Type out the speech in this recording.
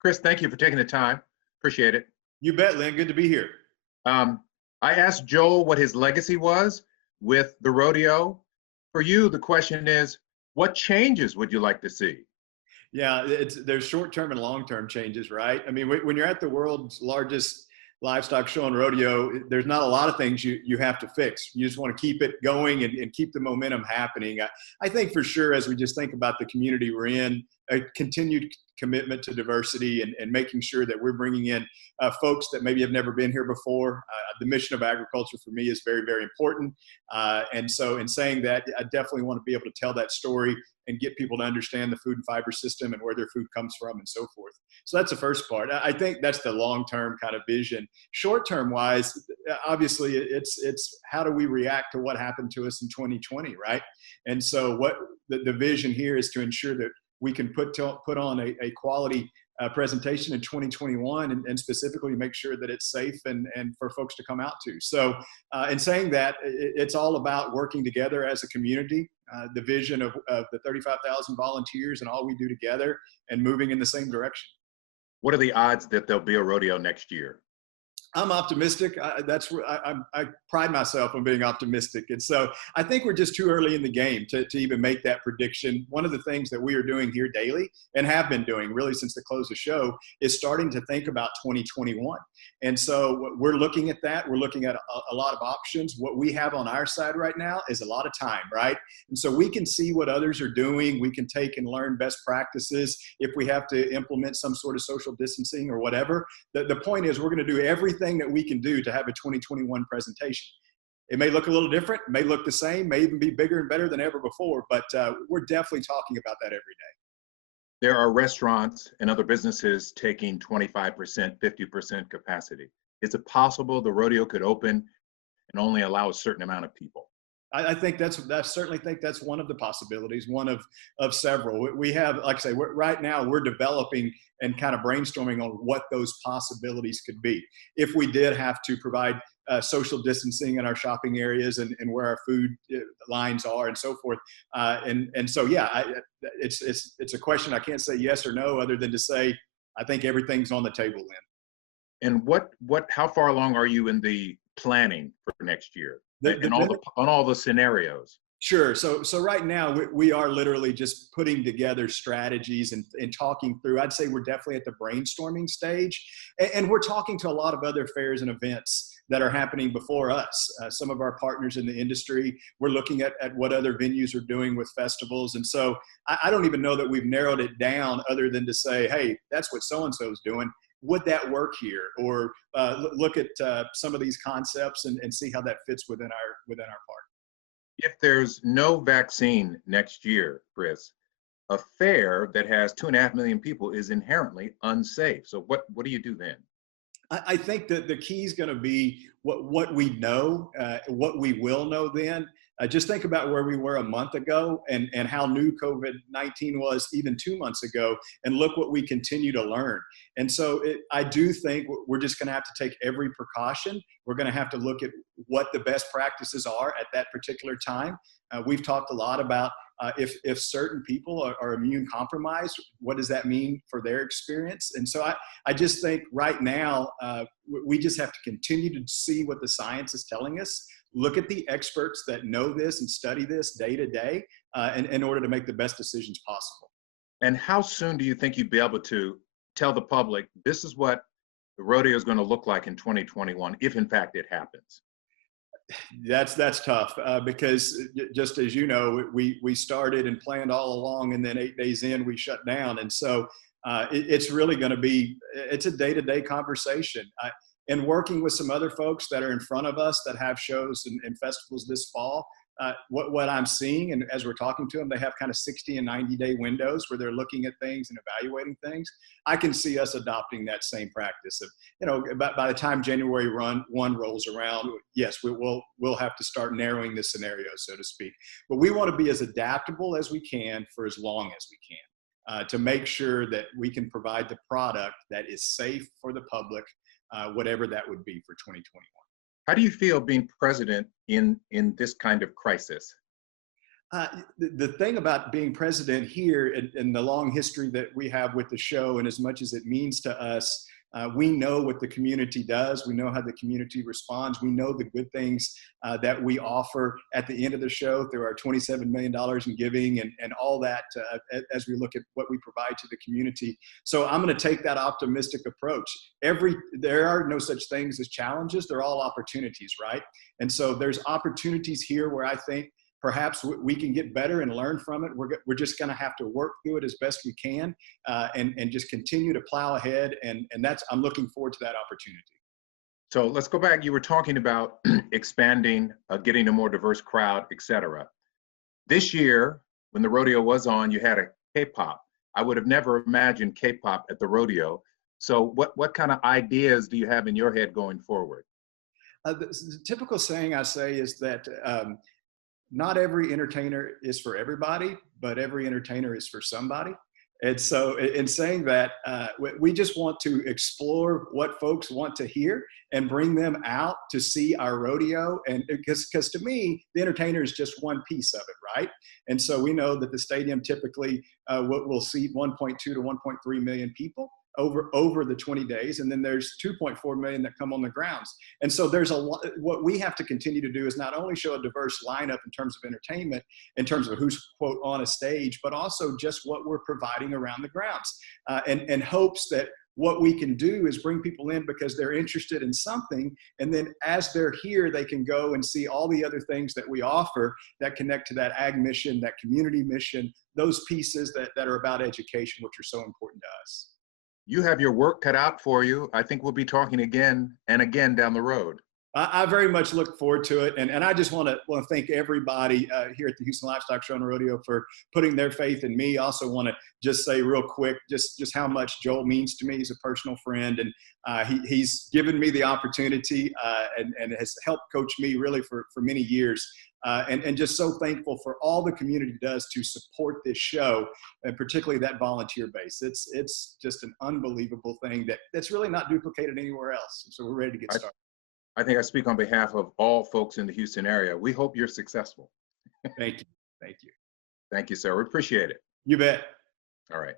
Chris, thank you for taking the time. Appreciate it. You bet, Lynn. Good to be here. Um, I asked Joel what his legacy was with the rodeo. For you, the question is, what changes would you like to see? Yeah, there's short-term and long-term changes, right? I mean, when you're at the world's largest livestock show and rodeo, there's not a lot of things you have to fix. You just want to keep it going and keep the momentum happening. I think for sure, as we just think about the community we're in, a continued commitment to diversity and making sure that we're bringing in folks that maybe have never been here before. The mission of agriculture for me is very, very important. And so in saying that, I definitely want to be able to tell that story and get people to understand the food and fiber system and where their food comes from and so forth. So that's the first part. I think that's the long-term kind of vision. Short-term wise, obviously it's how do we react to what happened to us in 2020, right? And so what the vision here is to ensure that we can put on a quality presentation in 2021 and specifically make sure that it's safe and for folks to come out to. So in saying that, it's all about working together as a community, the vision of the 35,000 volunteers and all we do together and moving in the same direction. What are the odds that there'll be a rodeo next year? I'm optimistic. That's where I pride myself on being optimistic. And so I think we're just too early in the game to even make that prediction. One of the things that we are doing here daily and have been doing really since the close of the show is starting to think about 2021. And so we're looking at that. We're looking at a lot of options. What we have on our side right now is a lot of time, right? And so we can see what others are doing. We can take and learn best practices if we have to implement some sort of social distancing or whatever. The point is we're going to do everything that we can do to have a 2021 presentation. It may look a little different, may look the same, may even be bigger and better than ever before, but we're definitely talking about that every day. There are restaurants and other businesses taking 25%, 50% capacity. Is it possible the rodeo could open and only allow a certain amount of people? I think I certainly think that's one of the possibilities, one of several. We have, like I say, right now we're developing and kind of brainstorming on what those possibilities could be. If we did have to provide social distancing in our shopping areas and where our food lines are and so forth, and so yeah, it's a question I can't say yes or no other than to say I think everything's on the table. Then And how far along are you in the planning for next year and the on all the scenarios? Sure. So right now we are literally just putting together strategies and talking through. I'd say we're definitely at the brainstorming stage, and we're talking to a lot of other fairs and events that are happening before us. Some of our partners in the industry, we're looking at what other venues are doing with festivals, and so I don't even know that we've narrowed it down other than to say, hey, that's what so and so is doing. Would that work here? Or look at some of these concepts and see how that fits within our park. If there's no vaccine next year, Chris, a fair that has 2.5 million people is inherently unsafe. So what do you do then? I think that the key is going to be what we know, what we will know then. Just think about where we were a month ago and how new COVID-19 was even 2 months ago, and look what we continue to learn. And so I do think we're just going to have to take every precaution. We're going to have to look at what the best practices are at that particular time. We've talked a lot about if certain people are immune compromised, what does that mean for their experience? And so I just think right now, we just have to continue to see what the science is telling us, look at the experts that know this and study this day to day in order to make the best decisions possible. And how soon do you think you'd be able to tell the public this is what the rodeo is going to look like in 2021, if in fact it happens? That's tough because just as you know, we started and planned all along, and then 8 days in we shut down, and so it's really going to be it's a day-to-day conversation. And working with some other folks that are in front of us that have shows and festivals this fall, what I'm seeing, and as we're talking to them, they have kind of 60 and 90-day windows where they're looking at things and evaluating things. I can see us adopting that same practice of, by the time January 1 rolls around, yes, we'll have to start narrowing the scenario, so to speak. But we want to be as adaptable as we can for as long as we can to make sure that we can provide the product that is safe for the public, whatever that would be for 2021. How do you feel being president in this kind of crisis? The thing about being president here and the long history that we have with the show, and as much as it means to us, we know what the community does. We know how the community responds. We know the good things that we offer at the end of the show through our $27 million in giving and all that as we look at what we provide to the community. So I'm going to take that optimistic approach. There are no such things as challenges. They're all opportunities, right? And so there's opportunities here where I think perhaps we can get better and learn from it. We're just going to have to work through it as best we can and just continue to plow ahead. And I'm looking forward to that opportunity. So let's go back. You were talking about expanding, getting a more diverse crowd, et cetera. This year, when the rodeo was on, you had a K-pop. I would have never imagined K-pop at the rodeo. So what kind of ideas do you have in your head going forward? The typical saying I say is that not every entertainer is for everybody, but every entertainer is for somebody. And so in saying that, we just want to explore what folks want to hear and bring them out to see our rodeo. And because to me, the entertainer is just one piece of it, right? And so we know that the stadium typically will seat 1.2 to 1.3 million people over the 20 days. And then there's 2.4 million that come on the grounds. And so there's a lot, what we have to continue to do is not only show a diverse lineup in terms of entertainment, in terms of who's quote on a stage, but also just what we're providing around the grounds and hopes that what we can do is bring people in because they're interested in something. And then as they're here, they can go and see all the other things that we offer that connect to that ag mission, that community mission, those pieces that are about education, which are so important to us. You have your work cut out for you. I think we'll be talking again and again down the road. I very much look forward to it. And I just want to thank everybody here at the Houston Livestock Show and Rodeo for putting their faith in me. I also want to just say real quick, just how much Joel means to me. He's a personal friend, and he's given me the opportunity and has helped coach me really for many years. And just so thankful for all the community does to support this show, and particularly that volunteer base. It's just an unbelievable thing that's really not duplicated anywhere else. So we're ready to get started. I think I speak on behalf of all folks in the Houston area. We hope you're successful. Thank you. Thank you. Thank you, sir. We appreciate it. You bet. All right.